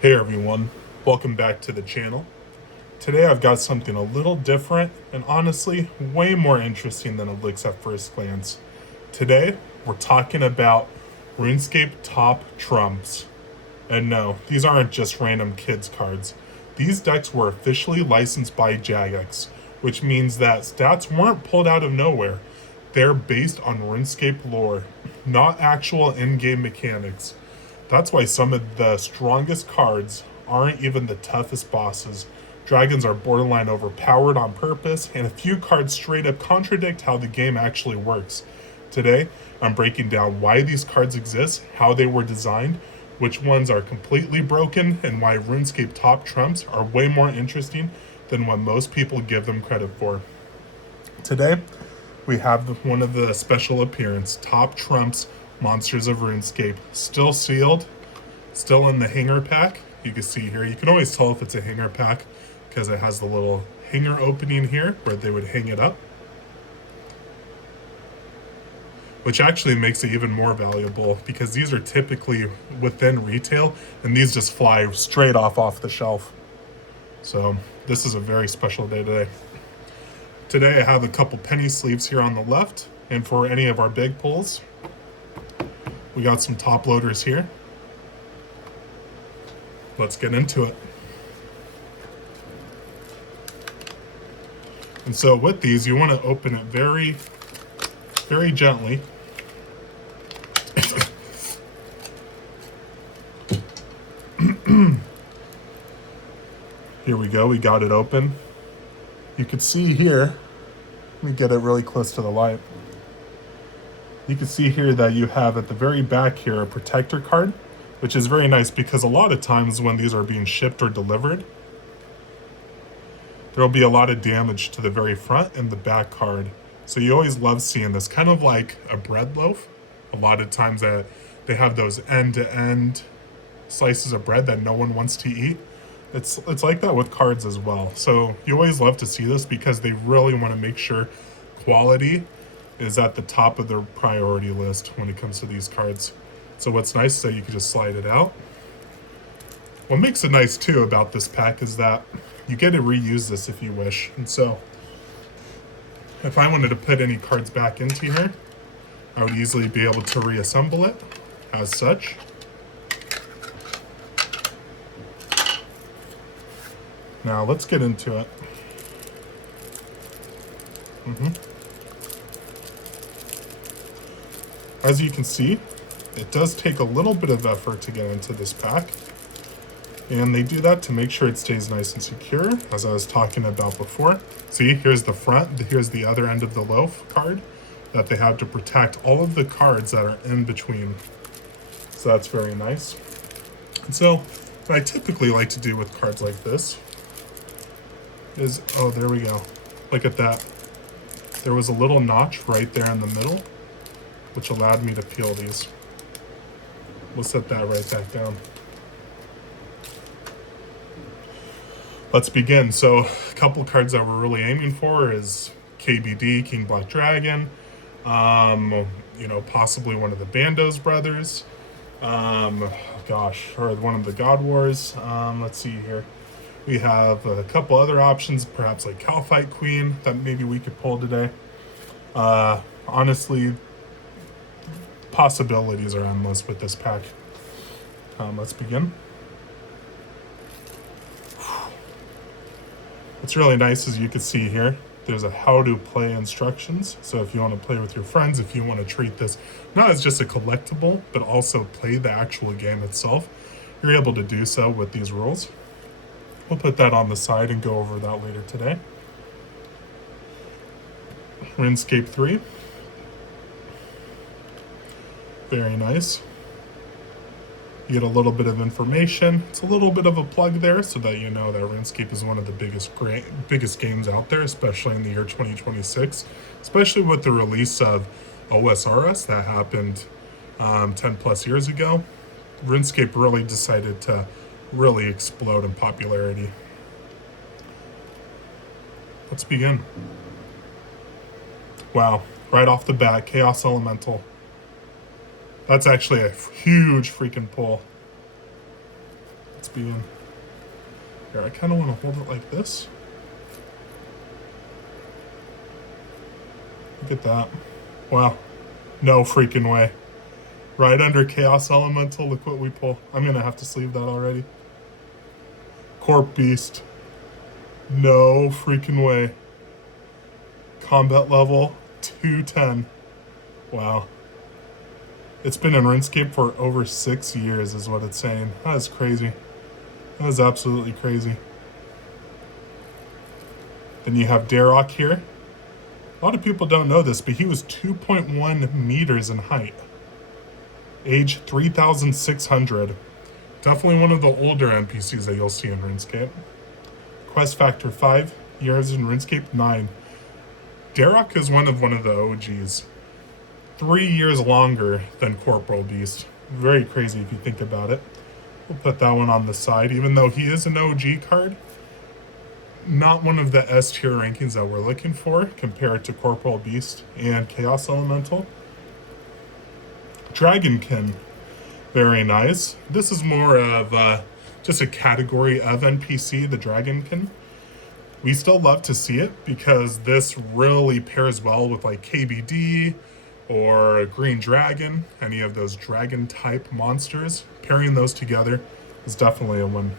Hey everyone, welcome back to the channel. Today I've got something a little different and honestly way more interesting than it looks at first glance. Today we're talking about RuneScape top trumps. And no, these aren't just random kids cards. These decks were officially licensed by Jagex, which means that stats weren't pulled out of nowhere. They're based on RuneScape lore, not actual in-game mechanics. That's why some of the strongest cards aren't even the toughest bosses. Dragons are borderline overpowered on purpose, and a few cards straight up contradict how the game actually works. Today, I'm breaking down why these cards exist, how they were designed, which ones are completely broken, and why RuneScape top trumps are way more interesting than what most people give them credit for. Today, we have one of the special appearance top trumps monsters of RuneScape, still sealed, still in the hanger pack. You can see here, you can always tell if it's a hanger pack because it has the little hanger opening here where they would hang it up, which actually makes it even more valuable because these are typically within retail and these just fly straight off the shelf. So this is a very special day today. Today I have a couple penny sleeves here on the left, and for any of our big pulls, we got some top loaders here. Let's get into it. And so with these, you want to open it very, very gently. Here we go, we got it open. You can see here, let me get it really close to the light. You can see here that you have at the very back here a protector card, which is very nice because a lot of times when these are being shipped or delivered, there will be a lot of damage to the very front and the back card. So you always love seeing this, kind of like a bread loaf. A lot of times that they have those end-to-end slices of bread that no one wants to eat. It's like that with cards as well. So you always love to see this because they really want to make sure quality is at the top of their priority list when it comes to these cards. So what's nice is that you can just slide it out. What makes it nice too about this pack is that you get to reuse this if you wish. And so if I wanted to put any cards back into here, I would easily be able to reassemble it as such. Now let's get into it. As you can see, it does take a little bit of effort to get into this pack. And they do that to make sure it stays nice and secure, as I was talking about before. See, here's the front, here's the other end of the loaf card that they have to protect all of the cards that are in between. So that's very nice. And so what I typically like to do with cards like this is, oh, there we go. Look at that. There was a little notch right there in the middle, which allowed me to peel these. We'll set that right back down. Let's begin. So a couple cards that we're really aiming for is KBD, King Black Dragon, possibly one of the Bandos brothers, or one of the God Wars. Let's see here. We have a couple other options, perhaps like Calphite Queen, that maybe we could pull today. Honestly, possibilities are endless with this pack. Let's begin. What's really nice is you can see here, there's a how to play instructions. So if you want to play with your friends, if you want to treat this not as just a collectible, but also play the actual game itself, you're able to do so with these rules. We'll put that on the side and go over that later today. RuneScape 3. Very nice. You get a little bit of information. It's a little bit of a plug there so that you know that RuneScape is one of the biggest games out there, especially in the year 2026, especially with the release of OSRS that happened 10 plus years ago. RuneScape really decided to really explode in popularity. Let's begin. Wow, right off the bat, Chaos Elemental. That's actually a huge freaking pull. Let's begin. Here, I kind of want to hold it like this. Look at that. Wow. No freaking way. Right under Chaos Elemental, look what we pull. I'm going to have to sleeve that already. Corp Beast. No freaking way. Combat level 210. Wow. It's been in RuneScape for over 6 years is what it's saying. That is crazy. That is absolutely crazy. Then you have Darok here. A lot of people don't know this, but he was 2.1 meters in height. Age 3,600. Definitely one of the older NPCs that you'll see in RuneScape. Quest factor 5. Years in RuneScape 9. Darok is one of the OGs. 3 years longer than Corporal Beast. Very crazy if you think about it. We'll put that one on the side, even though he is an OG card. Not one of the S tier rankings that we're looking for compared to Corporal Beast and Chaos Elemental. Dragonkin. Very nice. This is more of just a category of NPC, the Dragonkin. We still love to see it because this really pairs well with like KBD or a Green Dragon, any of those dragon type monsters. Pairing those together is definitely a win.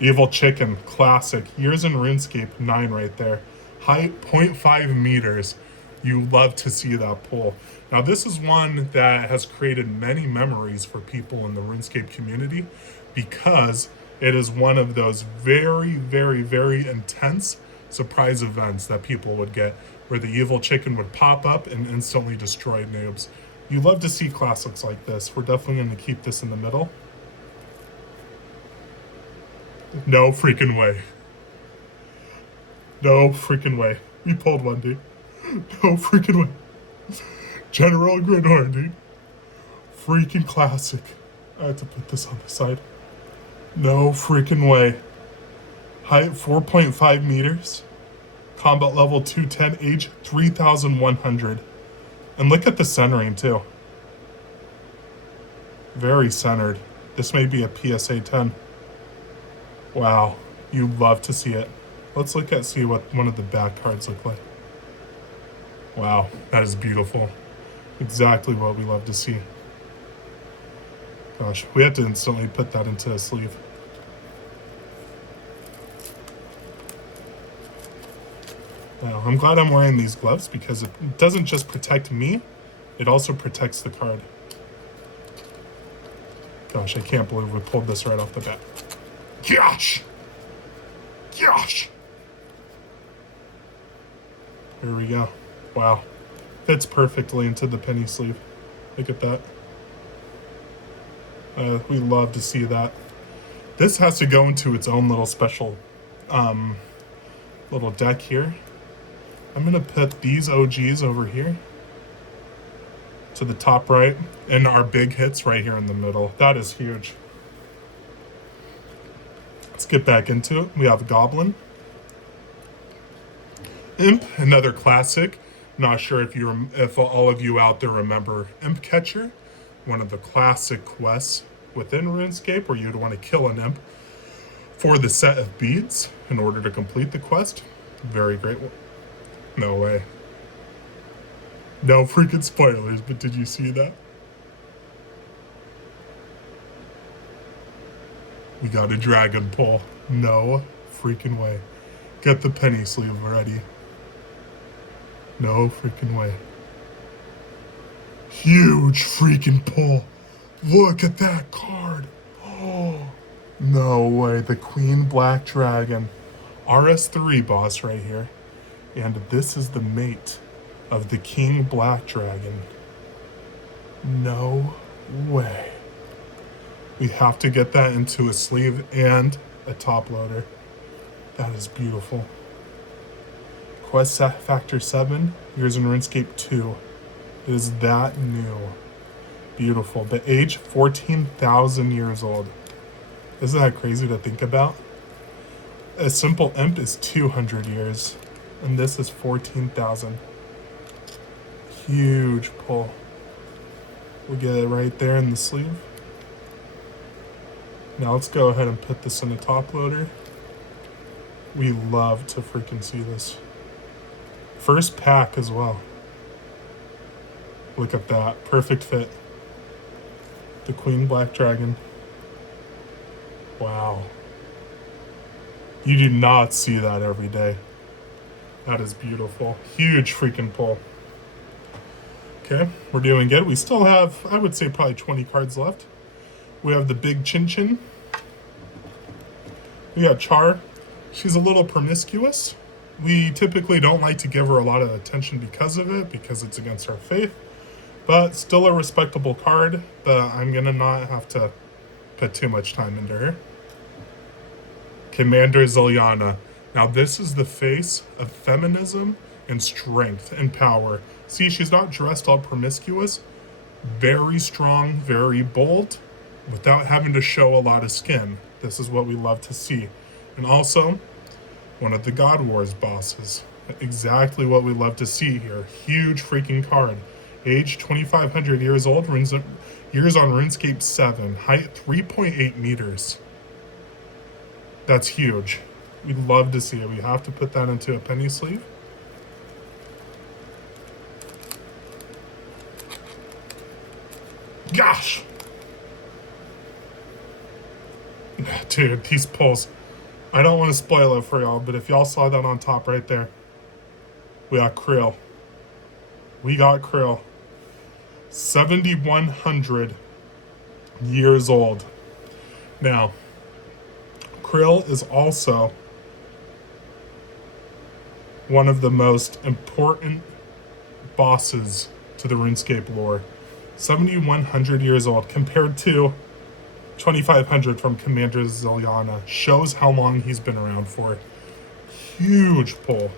Evil Chicken, classic. Years in RuneScape 9 right there. Height 0.5 meters. You love to see that pull. Now this is one that has created many memories for people in the RuneScape community because it is one of those very, very, very intense surprise events that people would get where the Evil Chicken would pop up and instantly destroy noobs. You love to see classics like this. We're definitely going to keep this in the middle. No freaking way. No freaking way. We pulled one, dude. No freaking way. General Gridhorn, dude. Freaking classic. I had to put this on the side. No freaking way. Height 4.5 meters. Combat level 210. Age 3,100. And look at the centering too. Very centered. This may be a PSA 10. Wow. You love to see it. Let's see what one of the back cards look like. Wow. That is beautiful. Exactly what we love to see. Gosh, we had to instantly put that into a sleeve. Now, I'm glad I'm wearing these gloves because it doesn't just protect me, it also protects the card. Gosh, I can't believe we pulled this right off the bat. Gosh! Gosh! Here we go. Wow. Fits perfectly into the penny sleeve. Look at that. We love to see that. This has to go into its own little special little deck here. I'm going to put these OGs over here to the top right and our big hits right here in the middle. That is huge. Let's get back into it. We have Goblin. Imp, another classic. Not sure if all of you out there remember Imp Catcher, one of the classic quests within RuneScape where you'd want to kill an imp for the set of beads in order to complete the quest. Very great one. No way. No freaking spoilers, but did you see that? We got a dragon pull. No freaking way. Get the penny sleeve ready. No freaking way. Huge freaking pull. Look at that card. Oh, no way. The Queen Black Dragon. RS3 boss right here. And this is the mate of the King Black Dragon. No way. We have to get that into a sleeve and a top loader. That is beautiful. Quest factor 7. Years in RuneScape 2. It is that new. Beautiful. The age 14,000 years old. Isn't that crazy to think about? A simple imp is 200 years. And this is 14,000. Huge pull. We get it right there in the sleeve. Now let's go ahead and put this in the top loader. We love to freaking see this. First pack as well. Look at that. Perfect fit. The Queen Black Dragon. Wow. You do not see that every day. That is beautiful. Huge freaking pull. Okay, we're doing good. We still have, I would say, probably 20 cards left. We have the Big Chin Chin. We got Char. She's a little promiscuous. We typically don't like to give her a lot of attention because of it, because it's against our faith. But still a respectable card, but I'm going to not have to put too much time into her. Commander Ziliana. Now this is the face of feminism and strength and power. See, she's not dressed all promiscuous. Very strong, very bold, without having to show a lot of skin. This is what we love to see. And also, one of the God Wars bosses. Exactly what we love to see here. Huge freaking card. Age 2,500 years old, years on RuneScape 7. Height 3.8 meters. That's huge. We'd love to see it. We have to put that into a penny sleeve. Gosh! Dude, these pulls. I don't want to spoil it for y'all, but if y'all saw that on top right there, we got Krill. We got Krill. 7,100 years old. Now, Krill is also one of the most important bosses to the RuneScape lore. 7,100 years old compared to 2,500 from Commander Ziliana. Shows how long he's been around for. Huge pull.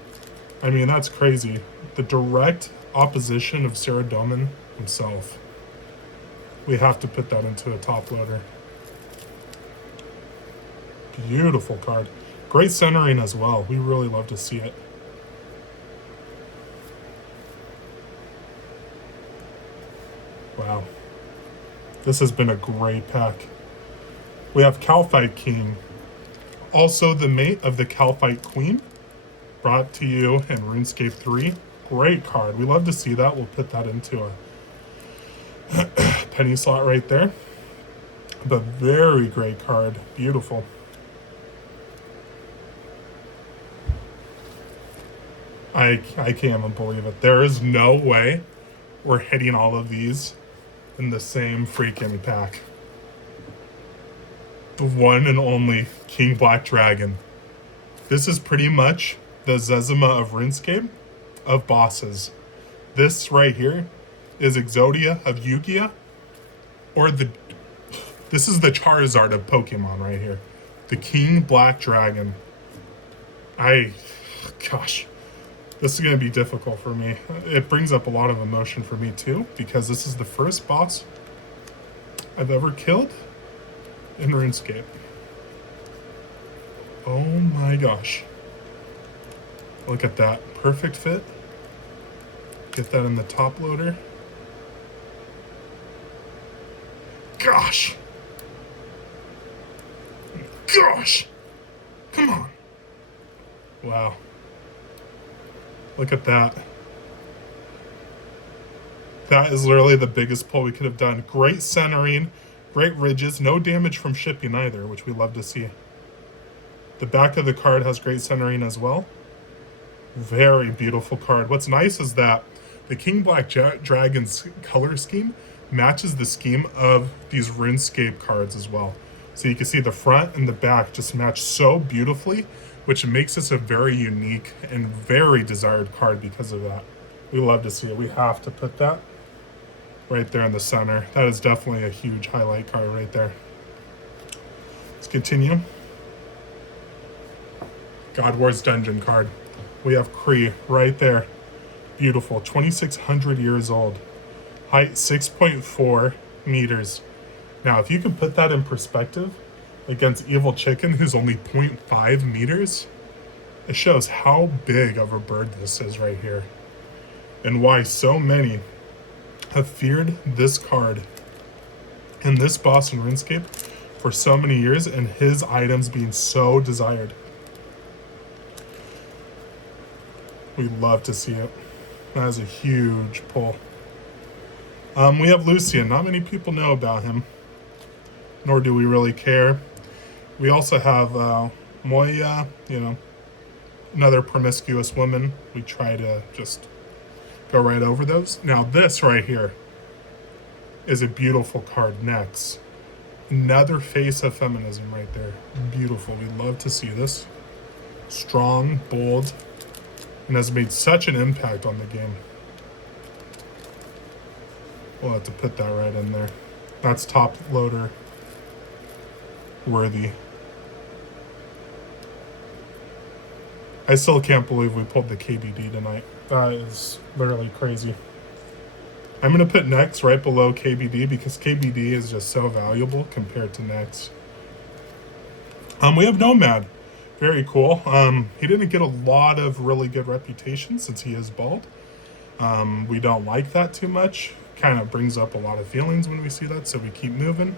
I mean, that's crazy. The direct opposition of Saradomin himself. We have to put that into a top loader. Beautiful card. Great centering as well. We really love to see it. Wow. This has been a great pack. We have Calphite King. Also the mate of the Calphite Queen. Brought to you in RuneScape 3. Great card. We love to see that. We'll put that into a penny slot right there. But very great card. Beautiful. I can't even believe it. There is no way we're hitting all of these in the same freaking pack. The one and only King Black Dragon. This is pretty much the Zezima of RuneScape of bosses. This right here is Exodia of Yu-Gi-Oh! Or this is the Charizard of Pokemon right here. The King Black Dragon. Gosh. This is going to be difficult for me. It brings up a lot of emotion for me too, because this is the first boss I've ever killed in RuneScape. Oh my gosh. Look at that. Perfect fit. Get that in the top loader. Gosh. Gosh. Come on. Wow. Look at that. That is literally the biggest pull we could have done. Great centering, great ridges, no damage from shipping either, which we love to see. The back of the card has great centering as well. Very beautiful card. What's nice is that the King Black Dragon's color scheme matches the scheme of these RuneScape cards as well. So you can see the front and the back just match so beautifully, which makes this a very unique and very desired card because of that. We love to see it. We have to put that right there in the center. That is definitely a huge highlight card right there. Let's continue. God Wars Dungeon card. We have Kree right there. Beautiful. 2,600 years old. Height 6.4 meters. Now, if you can put that in perspective against Evil Chicken, who's only 0.5 meters, it shows how big of a bird this is right here. And why so many have feared this card and this boss in RuneScape for so many years and his items being so desired. We love to see it. That is a huge pull. We have Lucian. Not many people know about him, nor do we really care. We also have Moya, another promiscuous woman. We try to just go right over those. Now this right here is a beautiful card next. Another face of feminism right there. Beautiful. We love to see this. Strong, bold, and has made such an impact on the game. We'll have to put that right in there. That's top loader worthy. I still can't believe we pulled the KBD tonight. That is literally crazy. I'm going to put Nex right below KBD because KBD is just so valuable compared to Nex. We have Nomad. Very cool. He didn't get a lot of really good reputation since he is bald. We don't like that too much. Kind of brings up a lot of feelings when we see that, so we keep moving.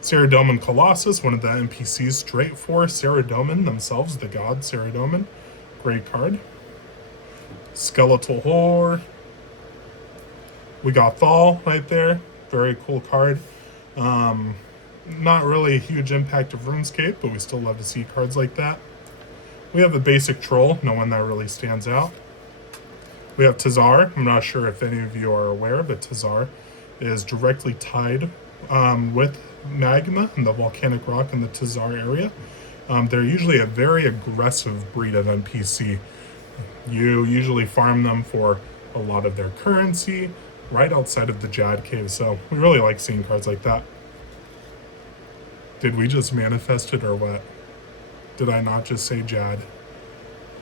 Saradomin Colossus, one of the NPCs straight for Saradomin themselves, the god Saradomin. Great card. Skeletal Whore. We got Thal right there. Very cool card. Not really a huge impact of RuneScape, but we still love to see cards like that. We have the basic Troll, no one that really stands out. We have Tazar. I'm not sure if any of you are aware, but Tazar is directly tied with magma and the volcanic rock in the Tazar area. They're usually a very aggressive breed of NPC. You usually farm them for a lot of their currency right outside of the Jad Cave, so we really like seeing cards like that. Did we just manifest it or what? Did I not just say Jad?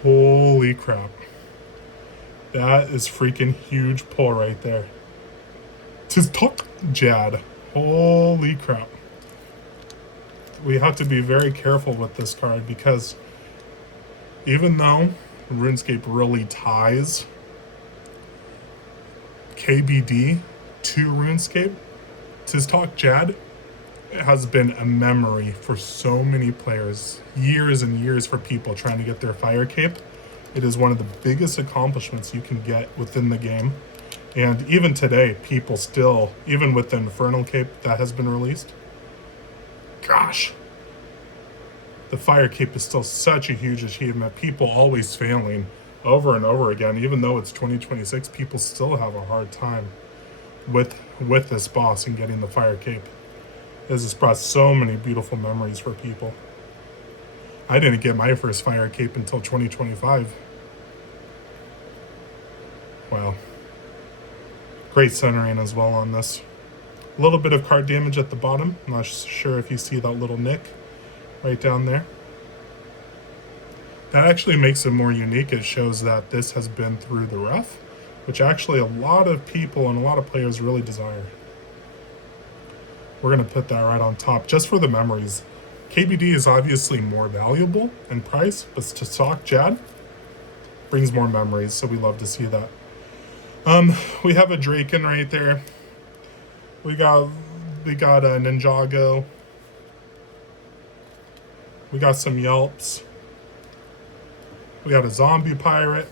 Holy crap. That is freaking huge pull right there. Tis talk Jad. Holy crap. We have to be very careful with this card because even though RuneScape really ties KBD to RuneScape, Tis talk Jad has been a memory for so many players. Years and years for people trying to get their fire cape. It is one of the biggest accomplishments you can get within the game. And even today, people still, even with the Infernal Cape that has been released, gosh, the fire cape is still such a huge achievement. People always failing over and over again. Even though it's 2026, people still have a hard time with this boss and getting the fire cape. This has brought so many beautiful memories for people. I didn't get my first fire cape until 2025. Wow. Great centering as well on this. A little bit of card damage at the bottom. I'm not sure if you see that little nick right down there. That actually makes it more unique. It shows that this has been through the rough, which actually a lot of people and a lot of players really desire. We're going to put that right on top just for the memories. KBD is obviously more valuable in price, but to talk Jad brings more memories, so we love to see that. We have a Draken right there. We got a Ninjago. We got some Yelps. We got a Zombie Pirate.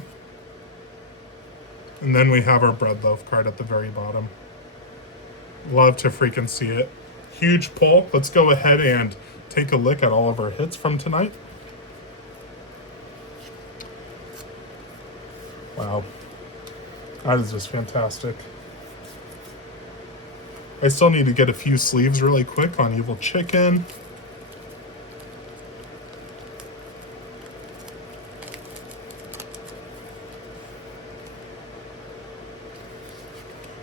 And then we have our Breadloaf card at the very bottom. Love to freaking see it. Huge pull. Let's go ahead and take a look at all of our hits from tonight. Wow. That is just fantastic. I still need to get a few sleeves really quick on Evil Chicken.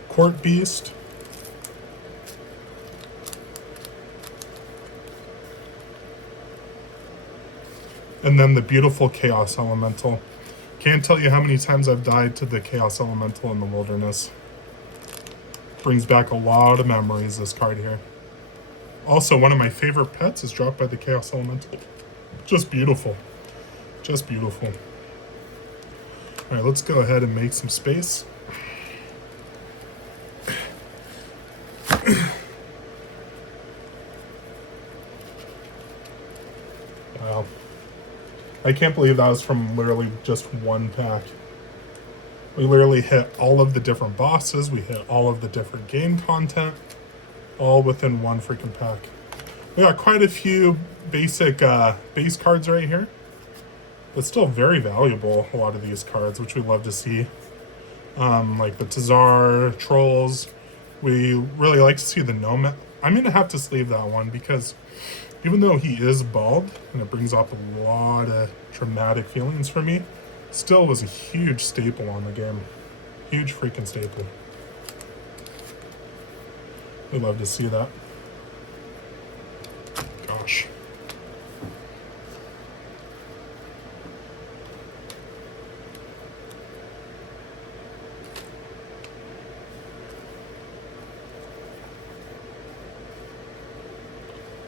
Court Beast. And then the beautiful Chaos Elemental. Can't tell you how many times I've died to the Chaos Elemental in the wilderness. Brings back a lot of memories, this card here. Also, one of my favorite pets is dropped by the Chaos Elemental. Just beautiful. Just beautiful. Alright, let's go ahead and make some space. Wow. I can't believe that was from literally just one pack. We literally hit all of the different bosses. We hit all of the different game content, all within one freaking pack. We got quite a few basic base cards right here, but still very valuable, a lot of these cards, which we love to see. Like the Tazar, Trolls. We really like to see the Nomad. I'm going to have to sleeve that one because even though he is bald, and it brings up a lot of traumatic feelings for me, still was a huge staple on the game. Huge freaking staple. We love to see that. Gosh.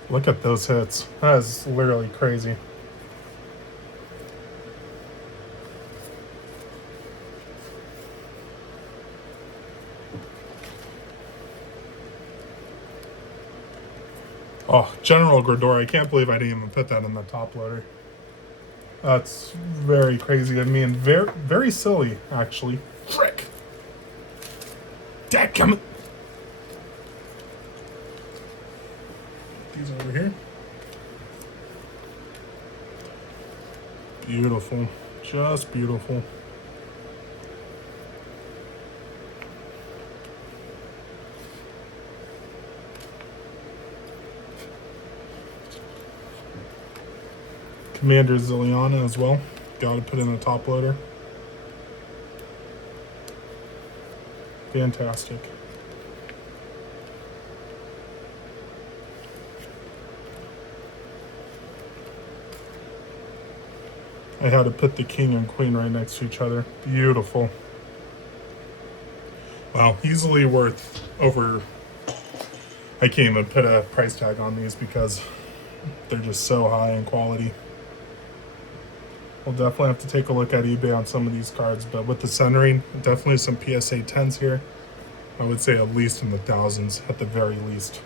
Look at those hits. That is literally crazy. Oh, General Gridor. I can't believe I didn't even put that in the top loader. That's very crazy. I mean, very, very silly, actually. Frick. Dadgummit. These over here. Beautiful. Just beautiful. Commander Zilliana as well. Gotta put in a top loader. Fantastic. I had to put the king and queen right next to each other. Beautiful. Wow, easily worth over... I can't even put a price tag on these because they're just so high in quality. We'll definitely have to take a look at eBay on some of these cards, but with the centering, definitely some PSA 10s here. I would say at least in the thousands at the very least.